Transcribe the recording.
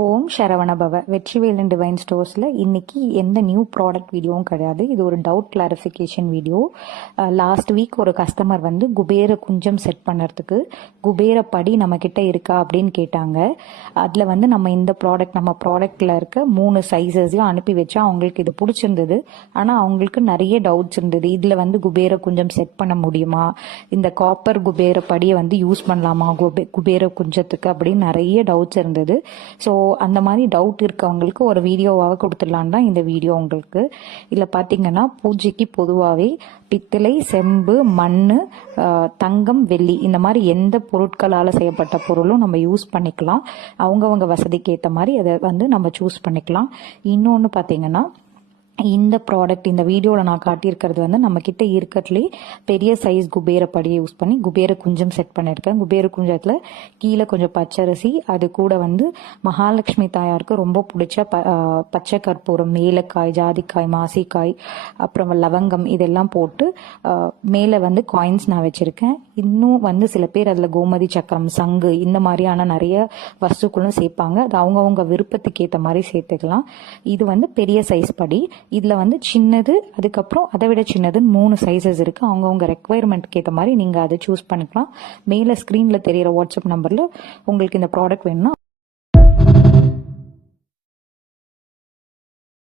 ஓம் Saravanabhava. Vetrivelan divine ஸ்டோர்ஸில் இன்னைக்கு எந்த new product வீடியோவும் கிடையாது. இது ஒரு doubt clarification video. Last week ஒரு கஸ்டமர் வந்து குபேர குஞ்சம் செட் பண்ணுறதுக்கு குபேர படி நம்மக்கிட்ட இருக்கா அப்படின்னு கேட்டாங்க. அதில் வந்து நம்ம ப்ராடக்டில் இருக்க 3 சைஸஸையும் அனுப்பி வச்சா அவங்களுக்கு இது பிடிச்சிருந்தது. ஆனால் அவங்களுக்கு நிறைய டவுட்ஸ் இருந்தது. இதில் வந்து குபேர குஞ்சம் செட் பண்ண முடியுமா, இந்த காப்பர் குபேர படியை வந்து யூஸ் பண்ணலாமா குபேர குஞ்சத்துக்கு அப்படின்னு நிறைய டவுட்ஸ் இருந்தது. ஸோ அந்த மாதிரி டவுட் இருக்கவங்களுக்கு ஒரு வீடியோவாக கொடுத்துடலான்னு தான் இந்த வீடியோ உங்களுக்கு. இதில் பார்த்தீங்கன்னா பூஜைக்கு பொதுவாகவே பித்தளை, செம்பு, மண், தங்கம், வெள்ளி இந்த மாதிரி எந்த பொருட்களால் செய்யப்பட்ட பொருளும் நம்ம யூஸ் பண்ணிக்கலாம். அவங்கவங்க வசதிக்கு ஏற்ற மாதிரி அதை வந்து நம்ம சூஸ் பண்ணிக்கலாம். இன்னொன்று பார்த்தீங்கன்னா இந்த ப்ராடக்ட் இந்த வீடியோவில் நான் காட்டியிருக்கிறது வந்து நம்ம கிட்ட இருக்கிறதுலே பெரிய சைஸ் குபேர படியை யூஸ் பண்ணி குபேர குஞ்சம் செட் பண்ணியிருக்கேன். குபேர குஞ்சத்தில் கீழே கொஞ்சம் பச்சரிசி, அது கூட வந்து மகாலட்சுமி தாயாருக்கு ரொம்ப பிடிச்ச பச்சை கற்பூரம், ஏலக்காய், ஜாதிக்காய், மாசிக்காய், அப்புறம் லவங்கம் இதெல்லாம் போட்டு மேலே வந்து காயின்ஸ் நான் வச்சுருக்கேன். இன்னும் வந்து சில பேர் அதில் கோமதி சக்கரம், சங்கு இந்த மாதிரியான நிறைய வஸ்துக்களும் சேர்ப்பாங்க. அது அவங்கவுங்க விருப்பத்துக்கு ஏற்ற மாதிரி சேர்த்துக்கலாம். இது வந்து பெரிய சைஸ் படி. இதில் வந்து சின்னது, அதுக்கப்புறம் அதை விட சின்னதுன்னு 3 சைஸஸ் இருக்குது. அவங்கவுங்க ரெக்குவயர்மெண்ட்க்கு ஏற்ற மாதிரி நீங்கள் அதை சூஸ் பண்ணிக்கலாம். மேலே ஸ்க்ரீனில் தெரிகிற வாட்ஸ்அப் நம்பரில் உங்களுக்கு இந்த ப்ராடக்ட் வேணும்னா